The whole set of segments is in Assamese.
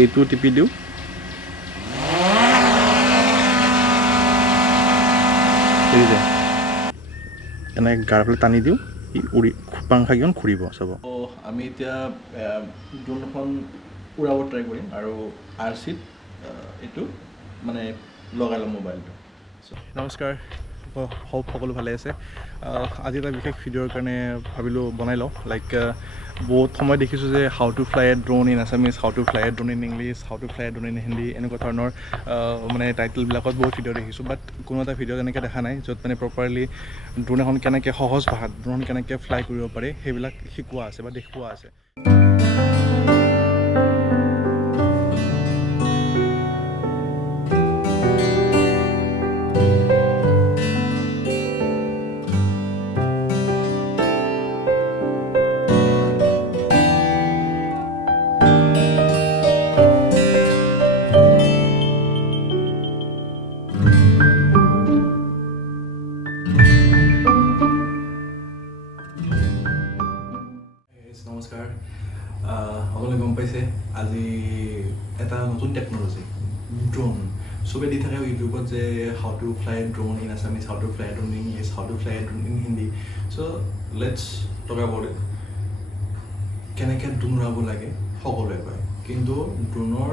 এইটো টিপি দিওঁ এৰি যায় এনেকৈ গাৰ ফালে টানি দিওঁ ই উৰি পাংখাকেইখন ঘূৰিব চাব আমি এতিয়া ড্ৰোনখন উৰাব ট্ৰাই কৰিম আৰু RCত এইটো মানে লগাই ল'ম মোবাইলটো নমস্কাৰ সকলো ভালে আছে আজি এটা বিশেষ ভিডিঅ'ৰ কাৰণে ভাবিলোঁ বনাই লওঁ লাইক বহুত সময় দেখিছোঁ যে how to fly A drone in Assamese how to fly A drone in English how to fly A drone in Hindi এনেকুৱা ধৰণৰ মানে টাইটেলবিলাকত বহুত ভিডিঅ' দেখিছোঁ বাট কোনো এটা ভিডিঅ' তেনেকৈ দেখা নাই য'ত মানে প্ৰপাৰলি ড্ৰোন এখন কেনেকৈ সহজ ভাষাত ড্ৰোন কেনেকৈ ফ্লাই কৰিব পাৰে সেইবিলাক শিকোৱা আছে বা দেখুওৱা আছে নমস্কাৰ সকলোৱে গম পাইছে আজি এটা নতুন টেকন'লজি ড্ৰোন চবে দি থাকে ইউটিউবত যে how to fly drone in Assamese how to fly drone in English how to fly drone in Hindi so' let's talk about it কেনেকৈ ড্ৰোন উৰাব লাগে সকলোৱে কয় কিন্তু ড্ৰোনৰ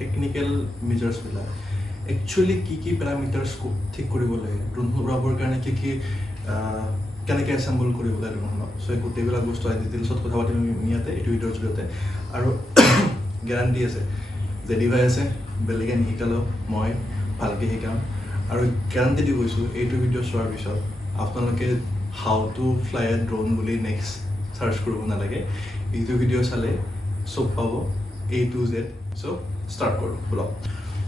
টেকনিকেল মেজাৰ্ছবিলাক একচুৱেলি কি পেৰামিটাৰ্ছ ঠিক কৰিব লাগে ড্ৰোন উৰাবৰ কাৰণে কি কেনেকৈ এছেম্বল কৰিব লাগে ড্ৰোনখনক চ' গোটেইবিলাক বস্তু আজি ডিটেইলছত কথা পাতিম আমি ইয়াতে এইটো ভিডিঅ'ৰ জৰিয়তে আৰু গেৰাণ্টি আছে যে ডিভাইচ আছে বেলেগে নিশিকালেও মই ভালকৈ শিকাম আৰু গেৰাণ্টি দি কৈছোঁ এইটো ভিডিঅ' চোৱাৰ পিছত আপোনালোকে how to fly A drone বুলি নেক্সট চাৰ্চ কৰিব নালাগে এইটো ভিডিঅ' চালে চব পাব A to Z so' start কৰোঁ ব্লগ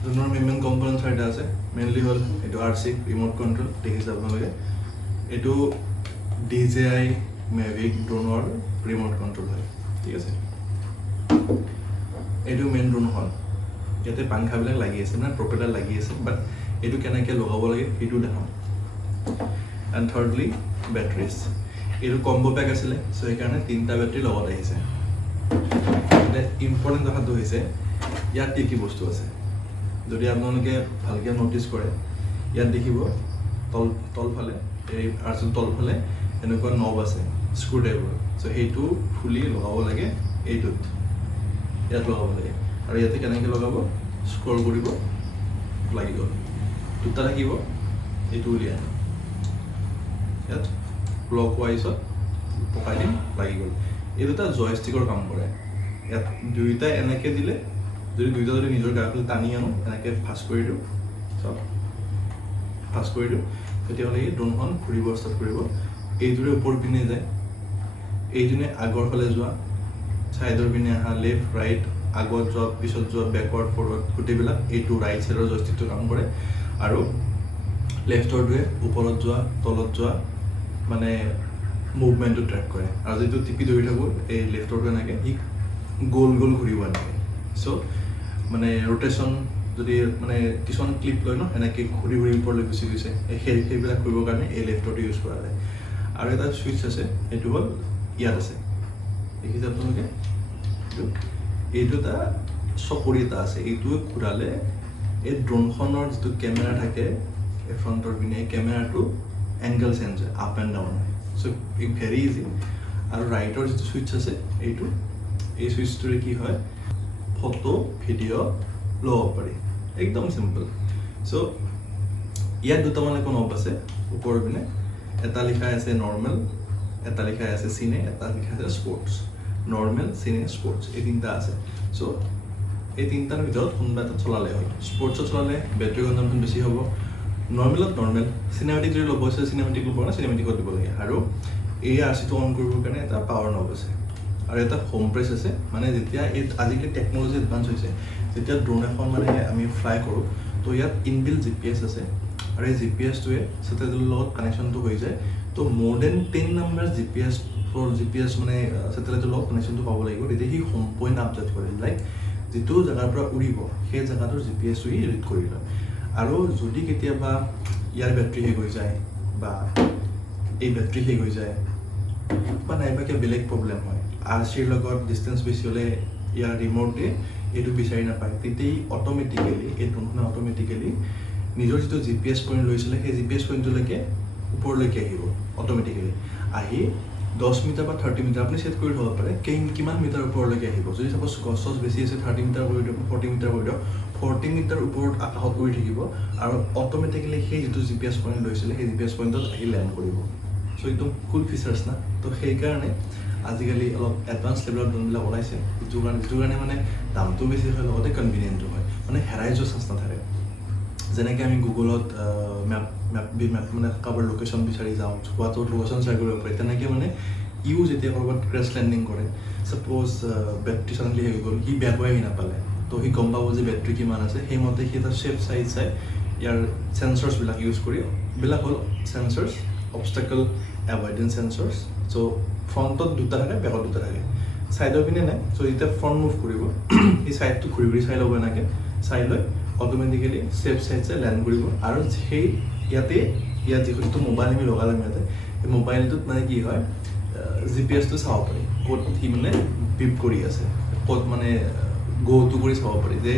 ড্ৰোনৰ মেইন কম্পনেণ্ট চাৰিটা আছে মেইনলি হ'ল এইটো RC ৰিম'ট কণ্ট্ৰল দেখিছে আপোনালোকে এইটো DJI Mavic ড্ৰোনৰ ৰিম'ট কণ্ট্ৰল হয় ঠিক আছে এইটো মেইন ড্ৰোন হ'ল ইয়াতে পাংখাবিলাক লাগি আছে মানে প্ৰপেলাৰ লাগি আছে বাট এইটো কেনেকৈ লগাব লাগে সেইটো দেখাম এণ্ড থাৰ্ডলি বেটাৰিজ এইটো কম্বো পেক আছিলে চ' সেইকাৰণে 3টা বেটাৰী লগত আহিছে ইম্পৰ্টেণ্ট কথাটো হৈছে ইয়াত কি বস্তু আছে যদি আপোনালোকে ভালকৈ ন'টিছ কৰে ইয়াত দেখিব তলফালে এই RCৰ তলফালে এনেকুৱা নব আছে স্ক্ৰু টাইপৰ চ' সেইটো খুলি লগাব লাগে এইটোত ইয়াত লগাব লাগে আৰু ইয়াতে কেনেকৈ লগাব স্ক্ৰল কৰিব লাগি গ'ল দুটা থাকিব এইটো উলিয়াই ইয়াত ক্লক ৱাইজত পকাই দিম লাগি গ'ল এই দুটা জয়ষ্টিকৰ কাম কৰে ইয়াত দুয়োটাই এনেকৈ দিলে যদি নিজৰ গাফালে টানি আনো এনেকৈ ফাঁচ কৰি দিওঁ চব ফাঁচ কৰি দিওঁ তেতিয়াহ'লে এই ড্ৰোনখন ঘূৰিব ষ্টাৰ্ট কৰিব এইটোৰে ওপৰ পিনে যায় এইজনে আগৰ ফালে যোৱা ছাইডৰ পিনে অহা লেফ্ট ৰাইট আগত যোৱা পিছত যোৱা বেকৱাৰ্ড ফৰৱাৰ্ড গোটেইবিলাক এইটো ৰাইট ছাইডৰ জয়ষ্টিকটো কাম কৰে আৰু লেফ্টৰটোৱে ওপৰত যোৱা তলত যোৱা মানে মুভমেণ্টটো ট্ৰেক কৰে আৰু যিটো টিপি ধৰি থাকোঁ এই লেফ্টৰটো এনেকৈ ই গোল ঘূৰিব এনেকৈ চ' মানে ৰোটেশ্যন যদি মানে কিছুমান ক্লিপ লয় ন এনেকৈ ঘূৰি ওপৰলৈ গুচি গৈছে সেইবিলাক কৰিবৰ কাৰণে এই লেফ্টৰটো ইউজ কৰা যায় আৰু এটা ছুইচ আছে সেইটো হ'ল ইয়াত আছে দেখিছে আপোনালোকে এইটো এটা চকৰি এটা আছে এইটোৱে ঘূৰালে এই ড্ৰোনখনৰ যিটো কেমেৰা থাকে এই ফ্ৰণ্টৰ পিনে এই কেমেৰাটো এংগল চেঞ্জ হয় আপ এণ্ড ডাউন হয় চ' ভেৰি ইজি আৰু ৰাইটৰ যিটো ছুইচ আছে এইটো এই ছুইচটোৰে কি হয় ফটো ভিডিঅ' ল'ব পাৰি একদম চিম্পল চ' ইয়াত দুটামান একো নব আছে ওপৰৰ পিনে এটা লিখা আছে নৰ্মেল এটা লিখা আছে চিনে এটা লিখা আছে স্পৰ্টছ নৰ্মেল চিনে স্পৰ্টছ এই তিনিটা আছে চ' এই তিনিটাৰ ভিতৰত কোনোবা এটা চলালে হ'ল স্পৰ্টছত চলালে বেটাৰী কনজাম্পশ্যন বেছি হ'ব নৰ্মেলত নৰ্মেল চিনেমেটিক যদি ল'ব আছে চিনেমেটিক ল'ব কাৰণে চিনেমেটিকত দিব লাগে আৰু এই RCটো অন কৰিবৰ কাৰণে এটা পাৱাৰ নব আছে আৰু এটা হোম প্ৰেছ আছে মানে যেতিয়া এই আজিকালি টেকন'লজি এডভান্স হৈছে যেতিয়া ড্ৰোন এখন মানে আমি ফ্লাই কৰোঁ তো ইয়াত ইনবিল্ট GPS আছে আৰু এই GPSটোৱে ছেটেলাইটৰ লগত কানেকশ্যনটো হৈ যায় তো মোৰ দেন 10 নম্বৰ GPS মানে ছেটেলাইটৰ লগত কানেকশ্যনটো পাব লাগিব তেতিয়া সি হোম পইণ্ট আপডেট কৰে লাইক যিটো জেগাৰ পৰা উৰিব সেই জেগাটোৰ GPSটো সি ৰিড কৰি লয় আৰু যদি কেতিয়াবা ইয়াৰ বেটাৰী শেষ হৈ যায় বা এই বেটাৰী শেষ হৈ যায় বা নাইবা কিবা বেলেগ প্ৰব্লেম হয় RCৰ লগত ডিষ্টেঞ্চ বেছি হ'লে ইয়াৰ ৰিম'টে এইটো বিচাৰি নাপায় তেতিয়াই অট'মেটিকেলি এই ড্ৰোনখনে অট'মেটিকেলি নিজৰ যিটো GPS পইণ্ট লৈছিলে সেই GPS পইণ্টলৈকে ওপৰলৈকে আহিব অট'মেটিকেলি আহি 10 মিটাৰ বা 30 মিটাৰ আপুনি ছেট কৰি থ'ব পাৰে কিমান মিটাৰ ওপৰলৈকে আহিব যদি চাপ'জ গছ বেছি আছে 30 মিটাৰ কৰি দিয়ক 40 মিটাৰ কৰি দিয়ক 40 মিটাৰ ওপৰত আকাশত উৰি থাকিব আৰু অট'মেটিকেলি সেই যিটো GPS পইণ্ট লৈছিলে সেই GPS পইণ্টত আহি লেণ্ড কৰিব চ' একদম কুল ফিচাৰ্ছ না তো সেইকাৰণে আজিকালি অলপ এডভান্স লেভেলৰ ড্ৰোনবিলাক ওলাইছে যিটো কাৰণে মানে দামটো বেছি হয় লগতে কনভিনিয়েণ্টো হয় মানে হেৰাই যোৱা চান্স নাথাকে যেনেকৈ আমি গুগলত মেপ মানে কাৰোবাৰ লোকেশ্যন বিচাৰি যাওঁ হোৱাটছআপত লোকেশ্যন শ্বেয়াৰ কৰিব পাৰি তেনেকৈ মানে ইও যেতিয়া ক'ৰবাত ক্ৰেছ লেণ্ডিং কৰে ছাপ'জ বেটাৰী চাডেনলি হৈ গ'ল সি বেয়া আহি নাপালে তো সি গম পাব যে বেটাৰী কিমান আছে সেইমতে সি এটা শ্বেপ চাইজ চাই ইয়াৰ চেঞ্চৰ্ছবিলাক ইউজ কৰি এইবিলাক হ'ল চেঞ্চৰ্ছ অবষ্টাকল এভইডেঞ্চ চেঞ্চৰ্ছ চ' ফ্ৰণ্টত দুটা থাকে বেকত দুটা থাকে ছাইডৰ পিনে নাই চ' যেতিয়া ফ্ৰণ্ট মুভ কৰিব সেই ছাইডটো ঘূৰি ঘূৰি চাই ল'ব এনেকৈ চাই লৈ অট'মেটিকেলি ছেফ চাইডে লেণ্ড কৰিব আৰু সেই ইয়াত যিটো মোবাইল আমি লগালে ইয়াতে সেই মোবাইলটোত মানে কি হয় GPSটো চাব পাৰি ক'ত সি মানে পিপ কৰি আছে ক'ত মানে গ'টো কৰি চাব পাৰি যে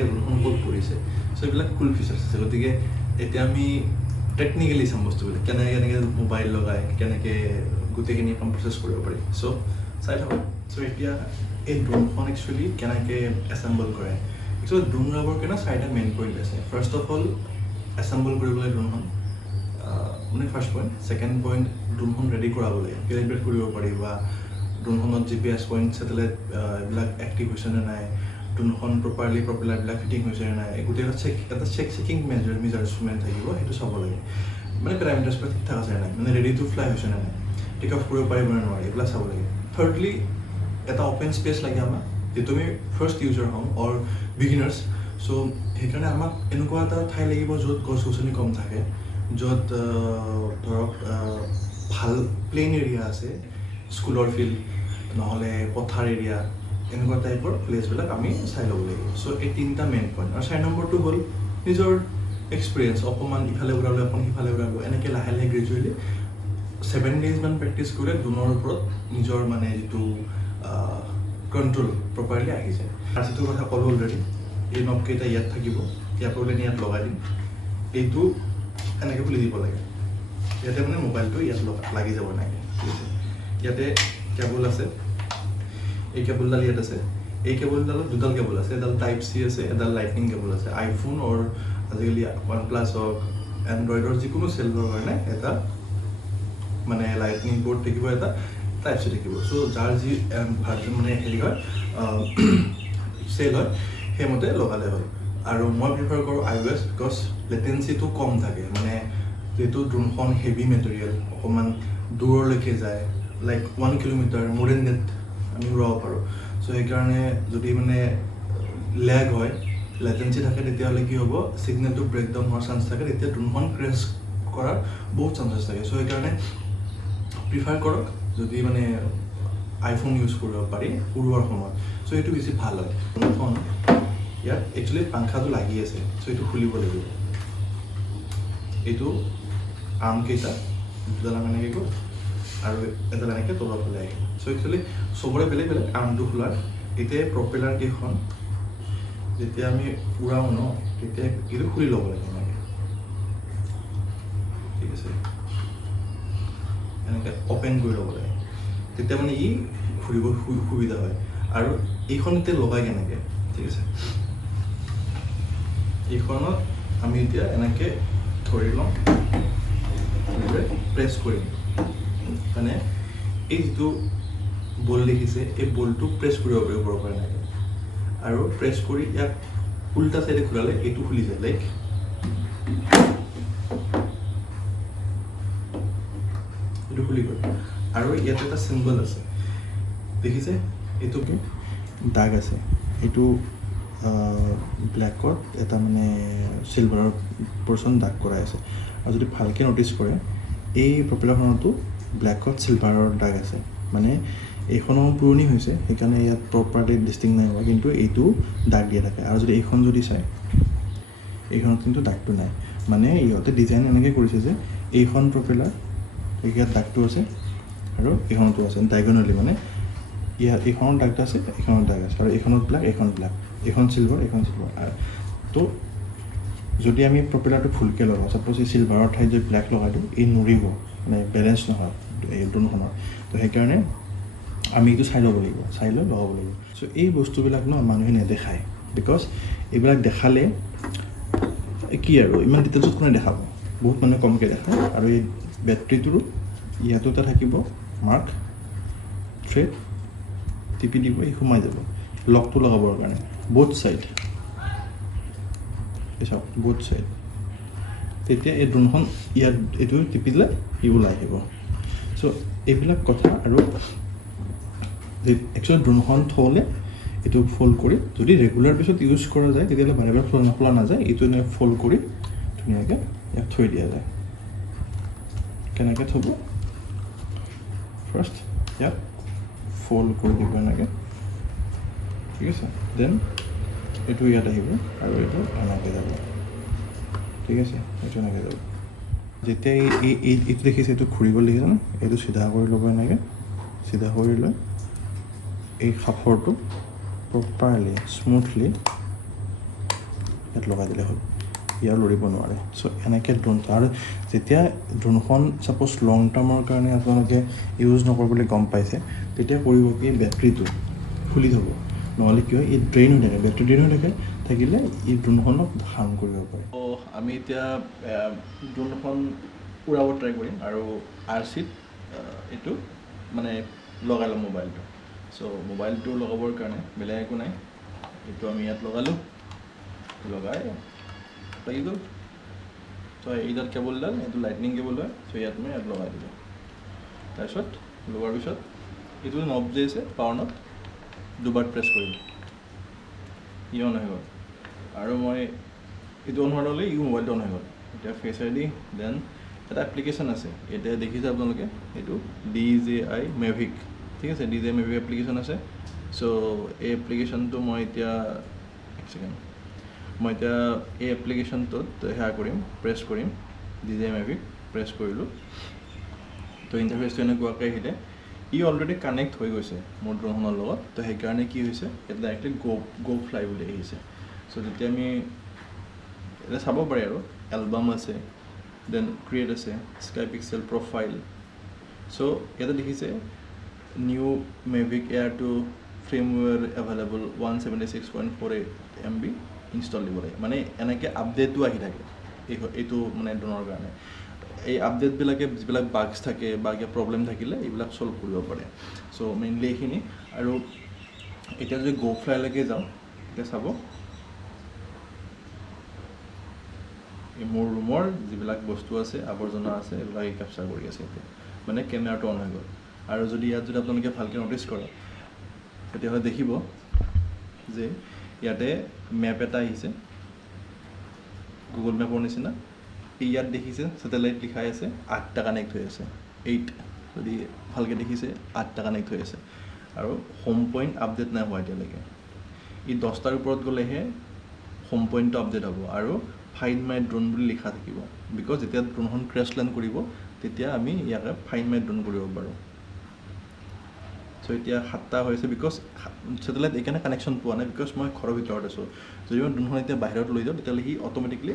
ক'ত পৰিছে চ' এইবিলাক কুল ফিচাৰ্ছ আছে গতিকে এতিয়া আমি টেকনিকেলি চাম বস্তুবিলাক কেনেকৈ মোবাইল লগাই কেনেকৈ গোটেইখিনি কাম প্ৰচেছ কৰিব পাৰি চ' চাই থাকক চ' এতিয়া এই ড্ৰোনখন একচুৱেলি কেনেকৈ এছেম্বল কৰে একচুৱেলি ড্ৰোন উৰাবৰ কাৰণে 4টা মেইন পইণ্ট আছে ফাৰ্ষ্ট অফ অল এছেম্বল কৰিবলৈ ড্ৰোনখন মানে ফাৰ্ষ্ট পইণ্ট ছেকেণ্ড পইণ্ট ড্ৰোনখন ৰেডি কৰাব লাগে কেলিব্ৰেট কৰিব পাৰি বা ড্ৰোনখনত GPS পইণ্ট ছেটেলাইট এইবিলাক এক্টিভ হৈছে নে নাই ড্ৰোনখন প্ৰপাৰলি প্ৰপেলাৰবিলাক ফিটিং হৈছে নে নাই গোটেই এটা চেকিং মেজাৰমেণ্ট থাকিব সেইটো চাব লাগে মানে পেৰামিটাৰ্ছবিলাক ঠিক ঠাক আছে নাই মানে ৰেডি টু ফ্লাই হৈছে নে নাই টেক অফ কৰিব পাৰিব নে নোৱাৰি এইবিলাক চাব লাগে থাৰ্ডলি এটা অ'পেন স্পেচ লাগে আমাক যিটো আমি ফাৰ্ষ্ট ইউজাৰ হ'ম অৰ বিগিনাৰ্ছ চ' সেইকাৰণে আমাক এনেকুৱা এটা ঠাই লাগিব য'ত গছ গছনি কম থাকে য'ত ধৰক ভাল প্লেইন এৰিয়া আছে স্কুলৰ ফিল্ড নহ'লে পথাৰ এৰিয়া এনেকুৱা টাইপৰ প্লেচবিলাক আমি চাই ল'ব লাগিব চ' এই 3টা মেইন পইণ্ট আৰু 4 নম্বৰটো হ'ল নিজৰ এক্সপিৰিয়েঞ্চ অকণমান ইফালে উৰালোঁ অকণ সিফালে উৰালোঁ এনেকৈ লাহে লাহে গ্ৰেজুৱেলি 7 days মান প্ৰেক্টিছ কৰিলে ড্ৰোনৰ ওপৰত নিজৰ মানে যিটো কণ্ট্ৰল প্ৰপাৰলি আহি যায় আৰু যিটো কথা ক'লোঁ অলৰেডি এই নবকেইটা ইয়াত থাকিব ইয়াৰ পৰা ইয়াত লগাই দিম এইটো এনেকৈ খুলি দিব লাগে ইয়াতে মানে মোবাইলটো ইয়াত লাগি যাব লাগে ঠিক আছে ইয়াতে কেবল আছে এই কেবলডাল ইয়াত আছে এই কেবলডালত দুডাল কেবল আছে এডাল টাইপ C আছে এডাল লাইটনিং কেবল আছে আইফোন অৰ আজিকালি OnePlus হওক এণ্ড্ৰইডৰ যিকোনো চেলফৰ কাৰণে এটা মানে লাইটনিং বৰ্ড থাকিব এটা টাইপ C থাকিব চ' যাৰ যি ভাৰ্জন মানে হেৰি হয় চেল হয় সেইমতে লগালে হ'ল আৰু মই প্ৰিফাৰ কৰোঁ iOS বিকজ লেটেঞ্চিটো কম থাকে মানে যিহেতু ড্ৰোনখন হেভি মেটেৰিয়েল অকণমান দূৰলৈকে যায় লাইক 1 কিলোমিটাৰ মোৰ দেন ডেট আমি উৰাব পাৰোঁ চ' সেইকাৰণে যদি মানে লেগ হয় লেটেঞ্চি থাকে তেতিয়াহ'লে কি হ'ব ছিগনেলটো ব্ৰেকডাউন হোৱাৰ চান্স থাকে তেতিয়া ড্ৰোনখন ক্ৰেছ কৰাৰ বহুত চান্সেছ থাকে চ' সেইকাৰণে প্ৰিফাৰ কৰক যদি মানে আইফোন ইউজ কৰিব পাৰি উৰোৱাৰ সময়ত চ' এইটো বেছি ভাল হয় ড্ৰোনখন ইয়াত একচুৱেলি পাংখাটো লাগি আছে চ' এইটো খুলিব লাগিব এইটো আৰ্মকেইটা দুডাল এনেকৈ গ'ল আৰু এডাল এনেকৈ তলৰ ফালে আহিল চ' একচুৱেলি চবৰে বেলেগ বেলেগ আৰ্মটো খোলাৰ এতিয়া প্ৰপেলাৰ কেইখন যেতিয়া আমি উৰাওঁ ন তেতিয়া এইটো খুলি ল'ব লাগে এনেকৈ ঠিক আছে এনেকৈ অ'পেন কৰি ল'ব লাগে তেতিয়া মানে ই ঘূৰিব সুবিধা হয় আৰু এইখন এতিয়া লগাই কেনেকৈ ঠিক আছে এইখনত আমি এতিয়া এনেকৈ ধৰি লওঁ প্ৰেছ কৰিম মানে এই যিটো বল দেখিছে এই বলটো প্ৰেছ কৰিব পাৰি ওপৰৰ পৰা এনেকৈ আৰু প্ৰেছ কৰি ইয়াক উল্টা চাইডে ঘূৰালে এইটো খুলি যায় লাইক এইটো খুলি গ'ল আৰু ইয়াতে এটা চিম্বল আছে দেখিছে এইটো কি দাগ আছে এইটো ব্লেকত এটা মানে চিলভাৰৰ পৰ্চন দাগ কৰাই আছে আৰু যদি ভালকৈ ন'টিছ কৰে এই প্ৰপেলাৰখনতো ব্লেকত চিলভাৰৰ দাগ আছে মানে এইখনো পুৰণি হৈছে সেইকাৰণে ইয়াত প্ৰপাৰলি ডিষ্টিং নাই হোৱা কিন্তু এইটো দাগ দিয়া থাকে আৰু যদি এইখন যদি চায় এইখনত কিন্তু দাগটো নাই মানে ইহঁতে ডিজাইন এনেকৈ কৰিছে যে এইখন প্ৰপেলাৰ ইয়াত দাগটো আছে আৰু এইখনতো আছে ডাইগনলি মানে ইয়াত এইখনৰ দাগটো আছে এইখনৰ দাগ আছে আৰু এইখনত ব্লেক এইখন ব্লেক এখন চিলভাৰ তো যদি আমি প্ৰপেলাৰটো ফুলকৈ লগাওঁ ছাপ'জ এই চিলভাৰৰ ঠাইত যদি ব্লেক লগাই দিওঁ এই নুৰিব মানে বেলেঞ্চ নহয় এই ড্ৰোনখনৰ তো সেইকাৰণে আমি এইটো চাই ল'ব লাগিব চাই লৈ লগাব লাগিব চ' এই বস্তুবিলাক ন মানুহে নেদেখায় বিকজ এইবিলাক দেখালে কি আৰু ইমান ডিটেইলছত কোনে দেখাব বহুত মানুহে কমকৈ দেখায় আৰু এই বেটাৰীটোৰো ইয়াতো এটা থাকিব মাৰ্ক থ্ৰেড টিপি দিব এই সোমাই যাব লকটো লগাবৰ কাৰণে বোথ চাইড চাওক বোথ চাইড তেতিয়া এই ড্ৰোনখন ইয়াত এইটো টিপি দিলে ই ওলাই আহিব চ' এইবিলাক কথা আৰু একচুৱেলি ড্ৰোনখন থ'লে এইটো ফল্ড কৰি যদি ৰেগুলাৰ পিছত ইউজ কৰা যায় তেতিয়াহ'লে বাৰে বাৰে খোলা নাযায় এইটো এনেকৈ ফল্ড কৰি ধুনীয়াকৈ ইয়াত থৈ দিয়া যায় কেনেকৈ থ'ব ফাৰ্ষ্ট ইয়াত ফল্ড কৰি দিব এনেকৈ ঠিক আছে দেন এইটো ইয়াত আহিব আৰু এইটো এনেকৈ যাব ঠিক আছে এইটো এনেকৈ যাব যেতিয়া এইটো দেখিছে এইটো ঘূৰিব দেখিছে ন এইটো চিধা কৰি ল'ব এনেকৈ চিধা কৰি লৈ এই সাফৰটো প্ৰপাৰলি স্মুথলি ইয়াত লগাই দিলে হ'ল ইয়াৰ লৰিব নোৱাৰে চ' এনেকৈ ড্ৰোন আৰু যেতিয়া ড্ৰোনখন ছাপ'জ লং টাৰ্মৰ কাৰণে আপোনালোকে ইউজ নকৰিবলৈ গম পাইছে তেতিয়া কৰিব কি বেটাৰীটো খুলি থ'ব নহ'লে কি হয় এই ড্ৰেইন হৈ থাকে বেটাৰী ড্ৰেইন হৈ থাকিলে এই ড্ৰোনখনক হাৰ্ম কৰিব পাৰে আমি এতিয়া ড্ৰোনখন উৰাব ট্ৰাই কৰিম আৰু RCত এইটো মানে লগাই ল'ম মোবাইলটো চ' মোবাইলটো লগাবৰ কাৰণে বেলেগ একো নাই এইটো আমি ইয়াত লগালোঁ লগাই লাগি গ'ল চ' এইডাল কেবলডাল এইটো লাইটনিং কেবল হয় চ' ইয়াত মই ইয়াত লগাই দিলোঁ তাৰপিছত লগোৱাৰ পিছত এইটো নব যে আছে পাৱাৰ নব দুবাৰ প্ৰেছ কৰিলোঁ ই অন হৈ গ'ল আৰু মই এইটো অন হোৱাৰ লগে ই মোবাইলটো অন হৈ গ'ল এতিয়া ফেচ ID দেন এটা এপ্লিকেশ্যন আছে এতিয়া দেখিছে আপোনালোকে এইটো DJI Mavic ঠিক আছে DJI Mavic এপ্লিকেশ্যন আছে চ' এই এপ্লিকেশ্যনটো মই এতিয়া এক ছেকেণ্ড মই এতিয়া এই এপ্লিকেশ্যনটোত সেয়া কৰিম প্ৰেছ কৰিম DJI Mavic প্ৰেছ কৰিলোঁ তো ইণ্টাৰফেচটো এনেকুৱাকৈ আহিলে ই অলৰেডি কানেক্ট হৈ গৈছে মোৰ ড্ৰোনখনৰ লগত তো সেইকাৰণে কি হৈছে ইয়াত ডাইৰেক্টলি গো ফ্লাই বুলি আহিছে চ' যেতিয়া আমি এটা চাব পাৰে আৰু এলবাম আছে দেন ক্ৰিয়েট আছে স্কাই পিক্সেল প্ৰফাইল চ' ইয়াতে দেখিছে new Mavic Air 2 firmware available 176.48 MB install দিব লাগে মানে এনেকৈ আপডেটো আহি থাকে এইটো মানে ড্ৰোনৰ কাৰণে এই আপডেটবিলাকে যিবিলাক বাগছ থাকে বা কিবা প্ৰব্লেম থাকিলে এইবিলাক চল্ভ কৰিব পাৰে চ' মেইনলি এইখিনি আৰু এতিয়া যদি গো ফ্লাইলৈকে যাওঁ এতিয়া চাব এই মোৰ ৰুমৰ যিবিলাক বস্তু আছে আৱৰ্জনা আছে এইবিলাক কেপচাৰ কৰি আছে এতিয়া মানে কেমেৰাটো অন হৈ গ'ল আৰু যদি ইয়াত যদি আপোনালোকে ভালকৈ ন'টিছ কৰে তেতিয়াহ'লে দেখিব যে ইয়াতে মেপ এটা আহিছে গুগল মেপৰ নিচিনা ইয়াত দেখিছে ছেটেলাইট লিখাই আছে 8টা কানেক্ট হৈ আছে 8 যদি ভালকৈ দেখিছে 8টা কানেক্ট হৈ আছে আৰু হোম পইণ্ট আপডেট নাই হোৱা এতিয়ালৈকে ই 10টাৰ ওপৰত গ'লেহে হোম পইণ্টটো আপডেট হ'ব আৰু ফাইণ্ড মাই ড্ৰোন বুলি লিখা থাকিব বিকজ যেতিয়া ড্ৰোনখন ক্ৰেছ লেণ্ড কৰিব তেতিয়া আমি ইয়াকে ফাইণ্ড মাই ড্ৰোন কৰিব পাৰোঁ চ' এতিয়া 7টা হৈছে বিকজ ছেটেলাইট এইকাৰণে কানেকশ্যন পোৱা নাই বিকজ মই ঘৰৰ ভিতৰত আছোঁ যদি মই ড্ৰোনখন এতিয়া বাহিৰত লৈ যাওঁ তেতিয়াহ'লে সি অট'মেটিকলি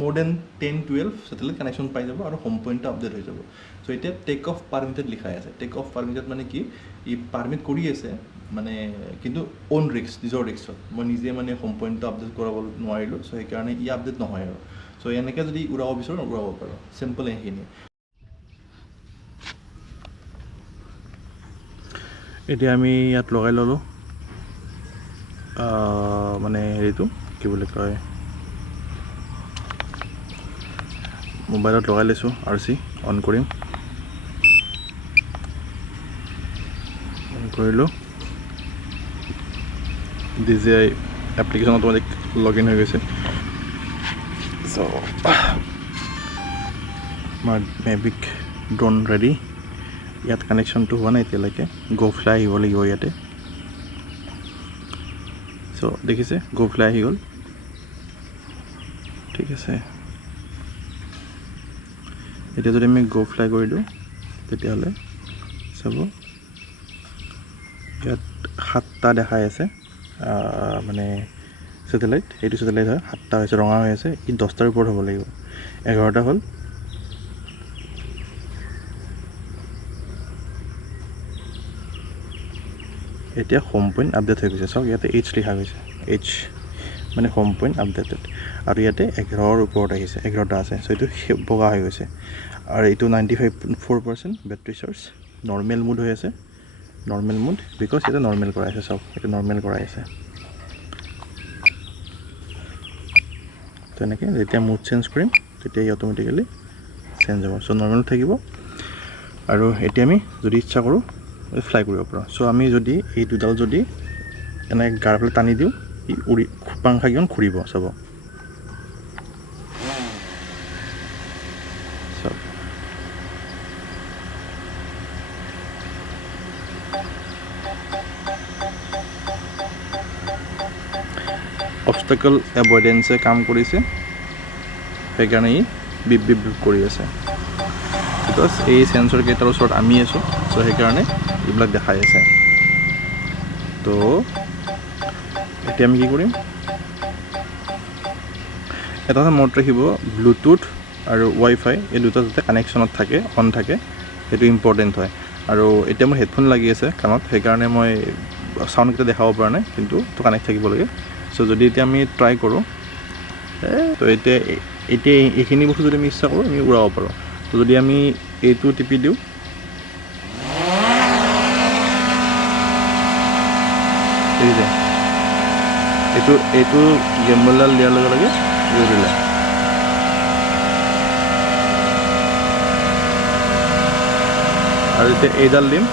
মোৰ দেন 10-12 ছেটেলাইট কানেকশ্যন পাই যাব আৰু হোম পইণ্টটো আপডেট হৈ যাব চ' এতিয়া টেক অফ পাৰ্মিটেড লিখাই আছে টেক অফ পাৰ্মিটেড মানে কি ই পাৰ্মিট কৰি আছে মানে কিন্তু অ'ন ৰিক্স নিজৰ ৰিক্সত মই নিজে মানে হোম পইণ্টটো আপডেট কৰাব নোৱাৰিলোঁ চ' সেইকাৰণে ই আপডেট নহয় আৰু চ' এনেকৈ যদি উৰাব বিচাৰোঁ উৰাব পাৰোঁ চিম্পল এইখিনি এতিয়া আমি ইয়াত লগাই ল'লোঁ মানে হেৰিটো কি বুলি কয় মোবাইলত লগাই লৈছোঁ RC অন কৰিম অন কৰিলোঁ DJI application automatic log in হৈ গৈছে চ' আমাৰ Mavic ড্ৰোন ৰেডি ইয়াত কানেকশ্যনটো হোৱা নাই এতিয়ালৈকে গো ফ্লাই আহিব লাগিব ইয়াতে চ' দেখিছে গো ফ্লাই আহি গ'ল ঠিক আছে এতিয়া যদি আমি গো ফ্লাই কৰি দিওঁ তেতিয়াহ'লে চাব ইয়াত 7টা দেখাই আছে মানে ছেটেলাইট, এইটো ছেটেলাইট হয়, 7টা হৈছে, ৰঙা হৈ আছে, ই 10টাৰ ওপৰত হ'ব লাগিব, 11টা হ'ল। এতিয়া হোম পইণ্ট আপডেট হৈ গৈছে, চাওক ইয়াতে এইচ লিখা গৈছে, এইচ মানে হোম পইণ্ট আপডেটেড, আৰু ইয়াতে 11ৰ ওপৰত আহিছে, 11টা আছে, চ' এইটো বগা হৈ গৈছে। আৰু এইটো 95.4% বেটাৰী চাৰ্জ, নৰ্মেল মুড হৈ আছে, নৰ্মেল মুড, বিকজ এইটো নৰ্মেল কৰাই আছে, চাওক এইটো নৰ্মেল কৰাই আছে। তেনেকৈ যেতিয়া মুড চেঞ্জ কৰিম তেতিয়া ই অট'মেটিকেলি চেঞ্জ হ'ব, চ' নৰ্মেল থাকিব। আৰু এতিয়া আমি যদি ইচ্ছা কৰোঁ ফ্লাই কৰিব পাৰোঁ। চ' আমি যদি এই দুডাল যদি এনেকৈ গাৰ ফালে টানি দিওঁ, ই উৰি পাংখাকেইখন ঘূৰিব, চাব। অবষ্টাকল এভইডেন্সে কাম কৰিছে, সেইকাৰণে ই বিপ বিপ বিপ কৰি আছে, বিকজ এই চেঞ্চৰ কেইটাৰ ওচৰত আমি আছোঁ, চ' সেইকাৰণে এইবিলাক দেখাই আছে। তো এতিয়া আমি কি কৰিম, এটা মনত ৰাখিব, ব্লুটুথ আৰু ৱাইফাই এই দুটা যাতে কানেকশ্যনত থাকে, অন থাকে, সেইটো ইম্পৰ্টেণ্ট হয়। আৰু এতিয়া মোৰ হেডফোন লাগি আছে কাণত, সেইকাৰণে মই চাউণ্ডকেইটা দেখাব পৰা নাই, কিন্তু তো কানেক্ট থাকিব লাগে। চ' যদি এতিয়া আমি ট্ৰাই কৰোঁ, তো এতিয়া এইখিনি বস্তু যদি আমি ইচ্ছা কৰোঁ আমি উৰাব পাৰোঁ। তো যদি আমি এইটো টিপি দিওঁ, দেখিছে, এইটো গেম্বলডাল দিয়াৰ লগে লগে উৰিলে। আৰু এতিয়া এইডাল দিম,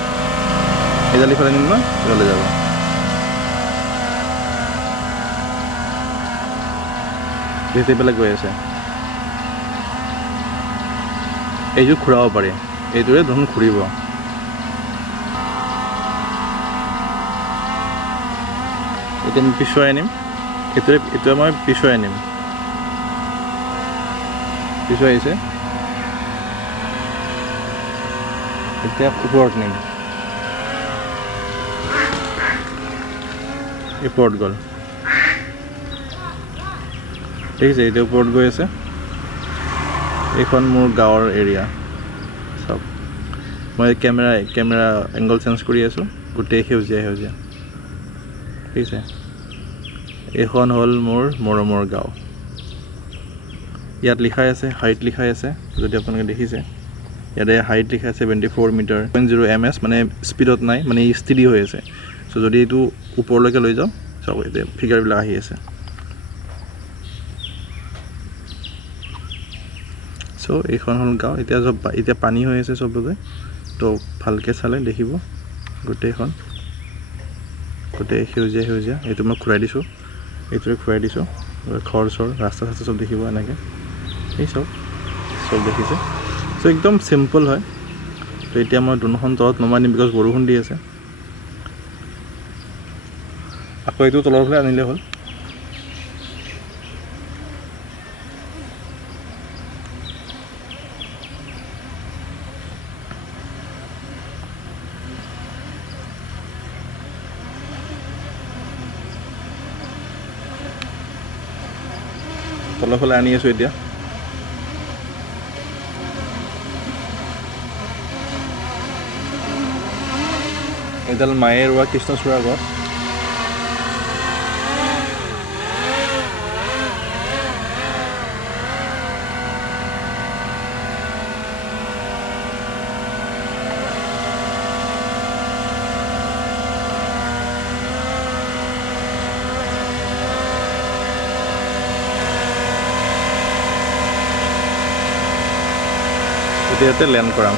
এইডাল ইফালে নিম ন, এইফালে যাব। যিহেতু এইফালে গৈ আছে, এইযোৰ ঘূৰাব পাৰি, এইটোৰে দেখোন ঘূৰিব। এতিয়া আমি পিছুৱাই আনিম, এইটোৱে মই পিছুৱাই আনিম, পিছুৱাই আহিছে। এতিয়া ওপৰত নিম, ওপৰত গ'ল, দেখিছে, এতিয়া ওপৰত গৈ আছে। এইখন মোৰ গাঁৱৰ এৰিয়া, চাওক মই কেমেৰা এংগল চেঞ্জ কৰি আছোঁ, গোটেই সেউজীয়া সেউজীয়া, দেখিছে। এইখন হ'ল মোৰ মৰমৰ গাঁও। ইয়াত লিখাই আছে, হাইট লিখাই আছে, যদি আপোনালোকে দেখিছে, ইয়াতে হাইট লিখা আছে 74 মিটাৰ, 0 ms, মানে স্পীডত নাই, মানে ই ষ্টিডি হৈ আছে। চ' যদি এইটো ওপৰলৈকে লৈ যাওঁ, চাওক এতিয়া ফিগাৰবিলাক আহি আছে। চ' এইখন হ'ল গাঁও। এতিয়া পানী হৈ আছে চবতে, তো ভালকৈ চালে দেখিব গোটেইখন, গোটেই সেউজীয়া সেউজীয়া। এইটো মই ঘূৰাই দিছোঁ, এইটোৰে ঘূৰাই দিছোঁ, ঘৰ চৰ ৰাস্তা চাস্তা চব দেখিব এনেকৈ, এই চব দেখিছে। চ' একদম চিম্পল হয়। তো এতিয়া মই দুখন তলত নমাই দিম, বিকজ বৰষুণ দি আছে। আকৌ এইটো তলৰ ফালে আনিলে হ'ল। তলৰ ফালে আনি আছোঁ এতিয়া। এডাল মায়ে ৰোৱা কৃষ্ণচূড়া গছ। এতিয়া ইয়াতে লেণ্ড কৰাম,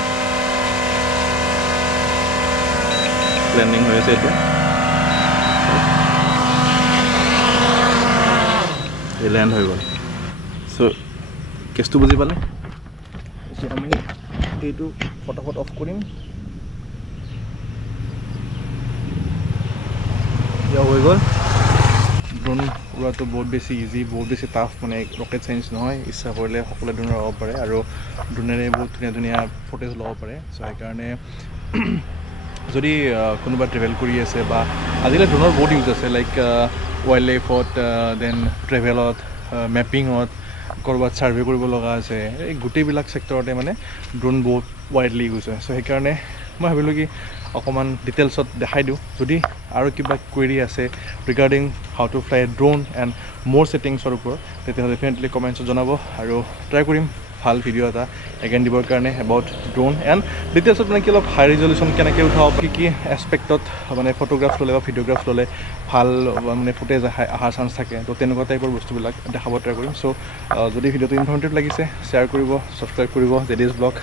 লেণ্ডিং হৈ আছে এতিয়া, এই লেণ্ড হৈ গ'ল। চ' কেছটো বুজি পালে। এতিয়া আমি এইটো ফটাফট অফ কৰিম, এতিয়া হৈ গ'ল। ড্ৰোন উৰাটো বহুত বেছি ইজি, বহুত বেছি টাফ, মানে ৰকেট চাইন্স নহয়। ইচ্ছা কৰিলে সকলো ড্ৰোন উৰাব পাৰে, আৰু ড্ৰোনেৰে বহুত ধুনীয়া ধুনীয়া ফুটেজ ল'ব পাৰে। চ' সেইকাৰণে যদি কোনোবা ট্ৰেভেল কৰি আছে, বা আজিকালি ড্ৰোনৰ বহুত ইউজ আছে, লাইক ৱাইল্ড লাইফত দেন ট্ৰেভেলত মেপিঙত ক'ৰবাত ছাৰ্ভে কৰিব লগা আছে এই গোটেইবিলাক ছেক্টৰতে মানে ড্ৰোন বহুত ৱাইডলি ইউজ হয় চ' সেইকাৰণে মই ভাবিলোঁ কি অকণমান ডিটেইলছত দেখাই দিওঁ যদি আৰু কিবা কুৱেৰি আছে regarding how to fly drone and মোৰ ছেটিংছৰ ওপৰত তেতিয়াহ'লে ডেফিনেটলি কমেণ্টছত জনাব আৰু ট্ৰাই কৰিম ভাল ভিডিঅ' এটা এগেইন দিবৰ কাৰণে এবাউট ড্ৰোন এণ্ড ডিটেইলছত মানে কি অলপ হাই ৰিজলিউশ্যন কেনেকৈ উঠাব কি এছপেক্টত মানে ফটোগ্ৰাফ ল'লে বা ভিডিঅ'গ্ৰাফ ল'লে ভাল মানে ফুটেজ অহাৰ চান্স থাকে তো তেনেকুৱা টাইপৰ বস্তুবিলাক দেখাব ট্ৰাই কৰিম চ' যদি ভিডিঅ'টো ইনফৰ্মেটিভ লাগিছে শ্বেয়াৰ কৰিব ছাবস্ক্ৰাইব কৰিব জেডিএছ ব্লগ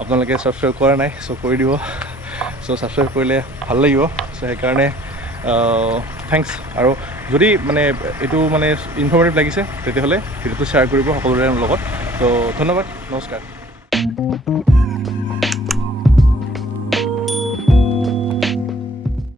আপোনালোকে ছাবস্ক্ৰাইব কৰা নাই চ' কৰি দিব চ' ছাবস্ক্ৰাইব কৰিলে ভাল লাগিব চ' সেইকাৰণে থেংকছ আৰু যদি মানে এইটো মানে ইনফৰ্মেটিভ লাগিছে তেতিয়াহ'লে ভিডিঅ'টো শ্বেয়াৰ কৰিব সকলোৰে লগত তো ধন্যবাদ নমস্কাৰ